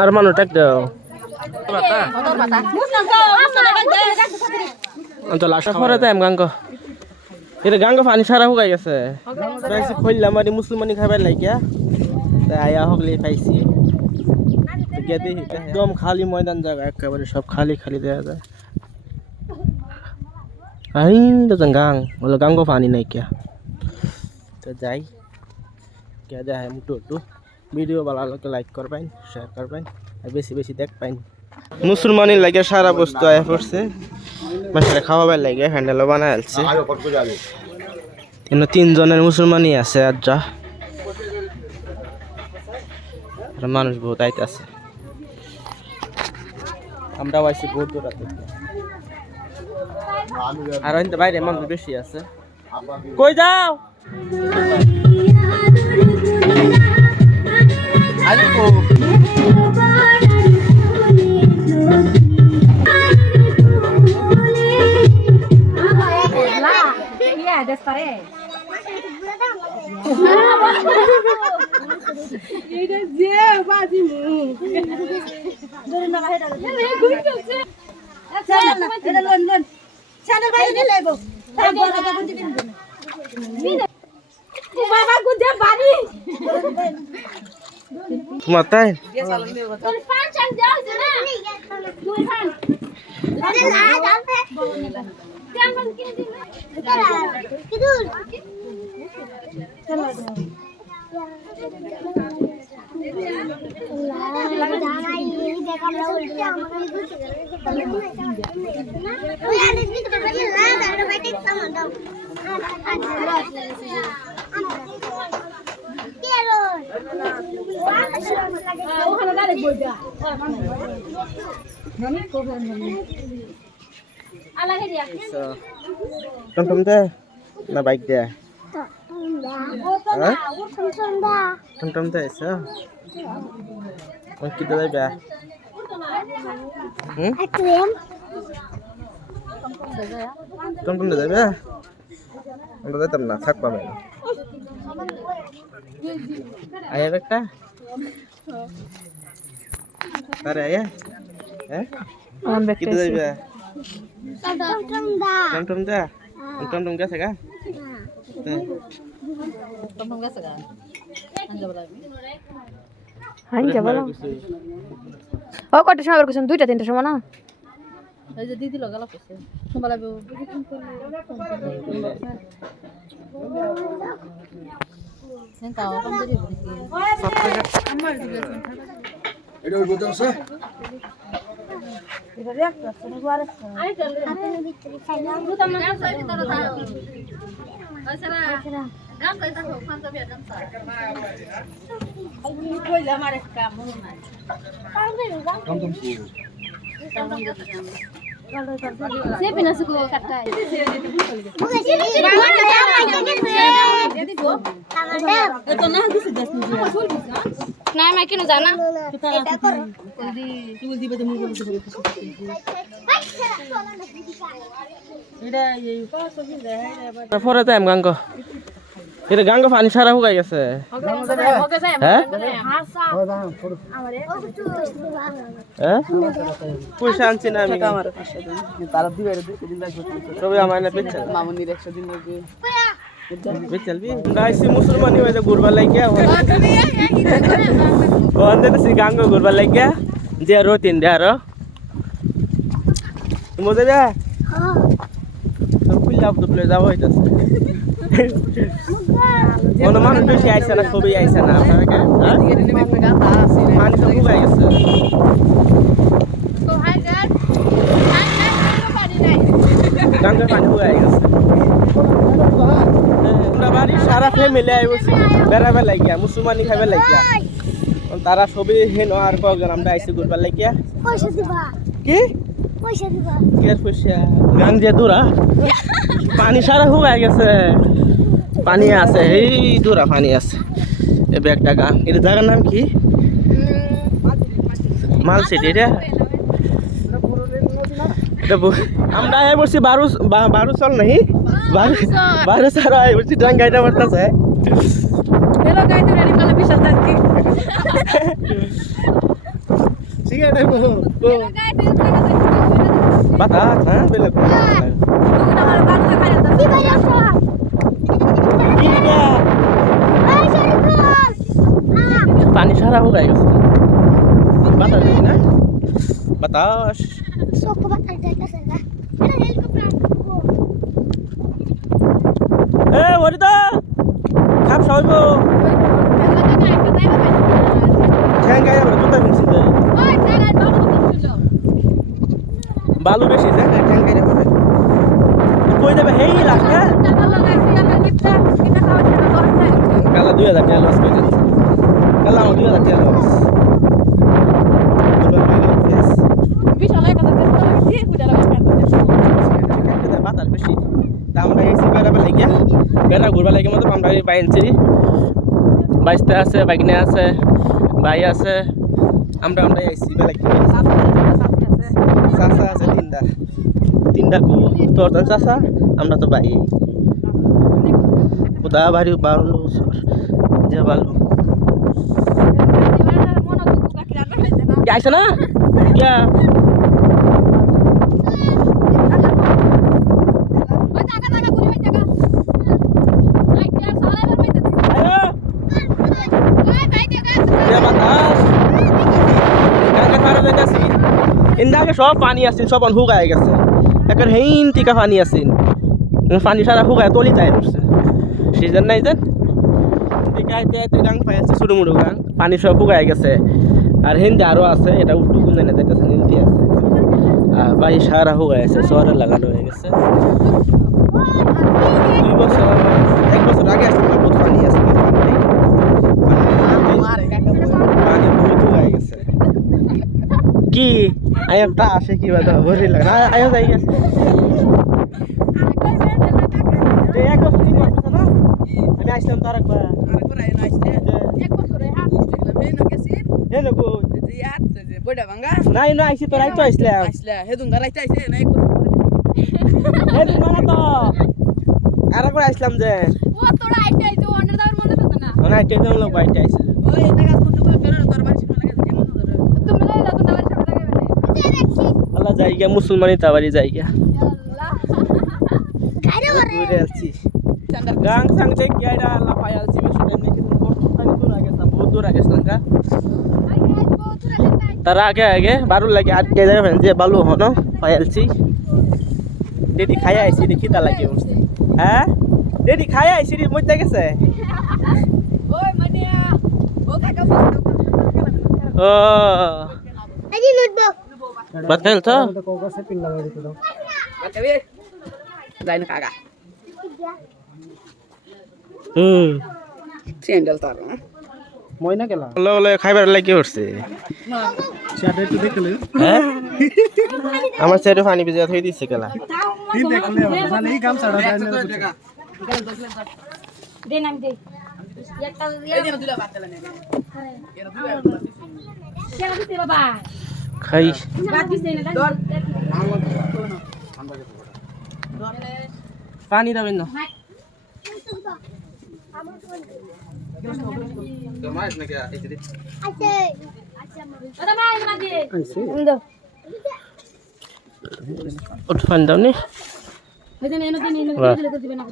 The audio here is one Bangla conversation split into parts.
আর মানুষ টাক দাও তো লাশ পরে তো এম গাঙ্গ এটা গাঙ্গ পানি সারা শুকাই গেছে পাইছি খুললাম আর মুসলমানি খাবার লাগিয়া তাই আয়া হকলে পাইছি গেতে একদম খালি ময়দান জায়গা, একেবারে সব খালি খালি দেখা যায়। আই তো গাং, বলো গাঙ্গ পানি নাই কিয়া। তো যাই কে যায় মুটু একটু ভিডিও ভালো লাগলে লাইক করবেন শেয়ার করবেন, আর বেশি বেশি দেখ পাইন মুসলমানি লাগে সারা বস্তু আয়া পড়ছে। মাসে খাওয়াবার লাগে হ্যান্ডেলও বানায় কিন্তু তিনজনের মুসলমানই আছে আর যা মানুষ বহুত আইতে আছে আমরাও আইছি বহুত দূর রাতে আর হইতে বাইরে মানুষ বেশি আছে। কই যাও? বাবা গুজে বাড়ি তোমার তাই? তোর ফান চান দাও না তুই ফান আরে না জানতে কেমন কি দিন কি দূর চলো ওখানে দাঁড়িয়ে বইটা আলাদা দিয়া টমটম দে না বাইক দে টমটম দে এসে। কি দে যাইবা হুম টমটম দে যাইবা আমরা যাইতাম না থাকবা আমি আয়া একটা? আরে আয়া হ্যাঁ? কি দে। যাইবা টমটম দে টমটম গেছে গা? হাই যাব না ও কটার সময় বের করছেন দুইটা তিনটার সময় না? এই যে দিদি লগালা বলিছি সে পিনাসুকো কাটাই নাই মা কেন জানা পরে এম গাঙ্গ এটা গাঙ্গ পানি সারা শুকাই গেছে হ্যাঁ হ্যাঁ পয়সা আনছি না আমি সবই আমার না বেচা মামুনির 100 দিন লাগবে বেচালবি আমরা আইসি মুসলমানি হয়ে ঘুরবার লাগিয়া গাঙ্গ ঘুরবার লাগিয়া যে আরও তিন দে আরও মজা যা খুললে দুপুরে হইতাছে কোনো মানুষ বেশি আইসে না সবই আইসে না। আপনাকে হ্যাঁ? পানি তো খুব গেছে। পানি গেছে। আমরা বাড়ি সারা ফ্যামিলি আইবছি বেড়াবার লাগিয়া মুসলমানি লাগিয়া। তারা সবই হেন আর কয়েকজন আমরা আইসি ঘুরবার লাগিয়া। কি? পয়সা দিবা। কি আর পয়সা? গান দিয়ে দূরা পানি সারা শুকাই গেছে। পানি আছে এই দূরা পানি আছে। এই ব্যাগটা গান এটা জায়গার নাম কি? মাল সিটি রে এটা বু- আমরা আয় বলছি বারো বারো চল নাহি? বারো চার আয় বলছি মারতেছে। থাকি ঠিক আছে বাতাস হ্যাঁ বেলা আমার বাড়িতে খাই না কি বাইরে আসো কি রে? এই শরীফুল আ পানি সারা হয়ে গেছে। বাতাস নেই না? বাতাস। এ ওরিদা খাপ যে। বালু বেশি কই দেবে? হেই লাস্টে কালা দুই হাজার টাকা লস করে কালা আমার দুই হাজার টাকা লস বাতাস বেশি তা আমরা এসি বেড়াবার লাগিয়া বেড়া ঘুরবার লাগে মতো আমরা বাইনছি বাইশটা আছে বাইকনে আছে ভাই আছে। আমরা আমরা এসি বেলা চাষা আছে তিনটা। তিনটা কু তোর চাষা আমরা তো ভাই কোদা বাড়ি বারো যে ভালো আইসা না? কিয়া আয়ো যে বাতাস। গাঙ্গে পারে যাইতাছি ইন্দাকে সব পানি আছিল সব শুকাই গেছে। এখন হেইন টিকা পানি আছিল। পানি সারা শুকাই তলি তাই পড়ছে সিজন নাই যেন। টিকা আইতে আইতে গাং পাই আছে ছোটো মুড়ো গাং পানি সব শুকাই গেছে। আর হিন্দি আরও আছে এটা উল্টু গুনে না যাইতেছে হিন্দি আছে। আর সারা শুকাই আছে শহরে লাগানো হয়ে গেছে। দুই বছর এক বছর আগে আসলে বহুত পানি আছে পানি বহুত হয়ে গেছে। কি? আয়টা আসে কি বাদ ভরি লাগে আয়ো যাই গেছে। এক বছর তিন বছর না? আমি আসলাম তো আরেকবার। হে নাই না আইসি তো রাইতো আসলাম হে তুমি মানে তো আরেকবার আসলাম যে। মানে আইতে যাম লোক বাইতে আইছে আল্লাহ যাই গিয়া মুসলমানি তাবারি যাই গিয়া গাইরে মারে ঘুরে আসছি গাং সাং যে গিয়া এটা আল্লাহ পাই আলছি বেশি টাইম নেই কিন্তু বহুত দূর আগে বহুত দূর আগে সাঙ্গা তার আগে আগে বারো লাগে আটকে যাবে ফেন যে বালু হনো পাইলছি ডেডি খাই আইছি দেখি তা লাগে বসতে হ্যাঁ ডেডি খাই আইছি রে মধ্যে গেছে ও আজি লুটবো বাত খাইল তো হুম স্যান্ডেল তার মইনা গেলা ওলে ওলে খাইবার লাগি উঠছে। হ্যাঁ? আমার সাইডে পানি ভিজা থই দিছে গেলা দে নাম দে একটা কেন দিতে বাবা খাই। বাদ দিতে না পানি দাবেন না দিন তো দিবে না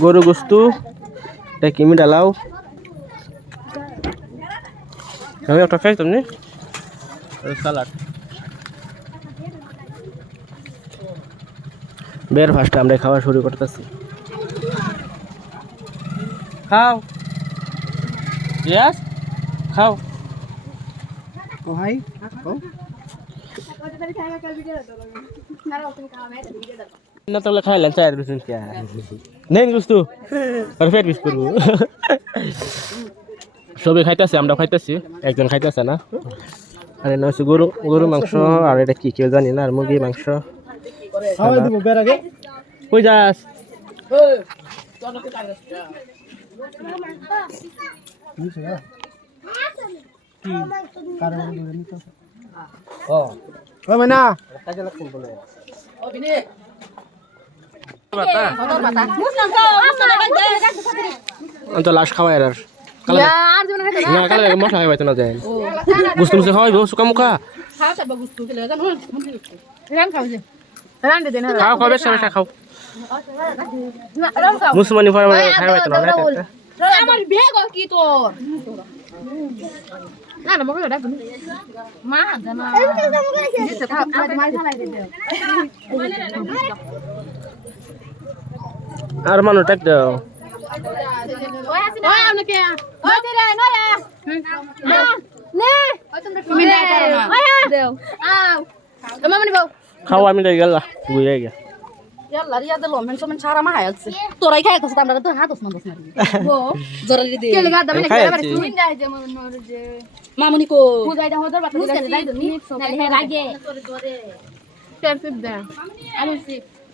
গরু গোস্তু এটা কিমি ডালাও আমি একটা খাই তুমি সালাড বের ফার্স্ট আমরা খাওয়া শুরু করতেছি। খাও। ইয়াস খাও। না তাহলে খাইলেন চায়ের বিছুন কে? নেই গুস্তু আর ফের বিস করব। সবাই খাইতেছে আমরা খাইতেছি। একজন খাইতেছে না। আর এটা হচ্ছে গরু গরু মাংস আর এটা কি কেউ জানি না আর মুরগি মাংস। কই যাস? লাশ খাওয়াই আর। না কালে মশলা তো না যায়। বুঝতে বুঝতে খাওয়াইবো সুকা মুখা। খাও যে। রান দে দেন খাও মুসলমানি ফরমা খাওয়াই তো না আমার বেগ কি তোর? না না মগে ডাক মা জানা। দিতে খাও আমার মাল খালাই দে আর মানুষ টাক দাও। ওই আসি ওই আমনে কে ওই তেরে নয়া না নে তুমি না করো না ওই দেও আও তোমা মনি বাউ খাও আমি যাই গেল। বুঝে গিয়া ইয়াল্লা রিয়া দিল মেন সমেন সারা মা হায়াছে তোরাই খাই কষ্ট আমরা তো হাতস না দস না ও জরা দি দে কে লাগা? দামে খাই কে আছি। বারে তুই যাই যে মন যে মামুনি কো পূজাই দা হদর বাতা মুসকে যাই তুমি না হে লাগে তেল ফিপ দে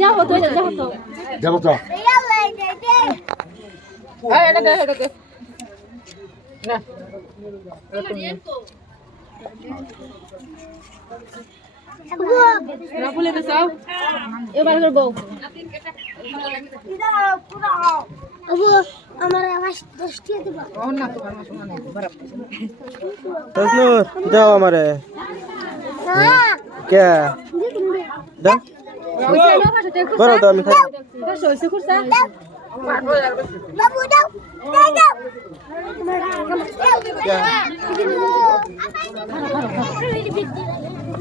যাও তো যাও তো। যাব তো। এই এটা দে এটা দে। রাফুলে এবার দাও আমারে কে দাও তো আমি খাই দাও। দাও।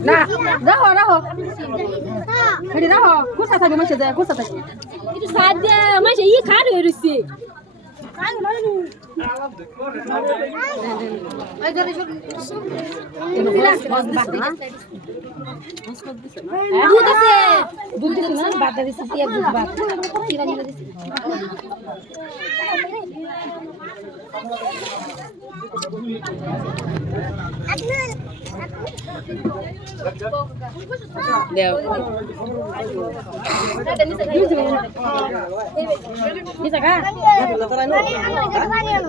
না রাখো রাখো এটি রাখো কুসা থাকবে, মাসে যায় কুসা থাকবে। itu saja masih iya kan harus Aduh. Aduh.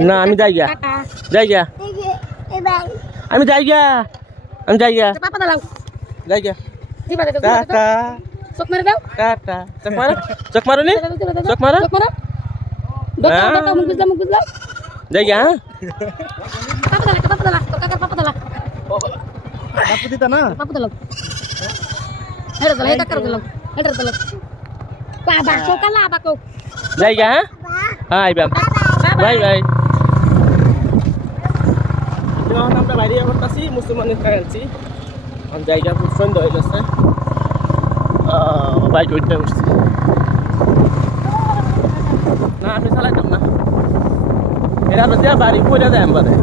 না আমি যাই গিয়া যাই গিয়া আমি যাই গিয়া আমি যাই গিয়া পাপা দাও যাই গিয়া দিবা দাও টাটা চোখ মেরে দাও টাটা চোখ মারো চোখ মারো নি চোখ মারো চোখ মারো হ্যাঁ। দাও দাও মুখ বুঝলাম মুখ বুঝলাম যাই গিয়া হ্যাঁ পাপা দাও পাপা দাও তো কাকা পাপা দাও বাপু দিতা না পাপা দাও হেড়ে দাও এটা করো দাও হেড়ে দাও বাবা কো কালা বাবা কো। যাই গিয়া হ্যাঁ? হ্যাঁ আইবাম বাই বাই। এখন আমরা বাইরে করতেছি মুসলমানের খাই আনছি আমার জায়গা খুব সুন্দর হয়ে গেছে। বাইক উঠতে উঠছি না আমি চালাইতাম না। এটা তো বাড়ি পড়ে যায় আমাদের।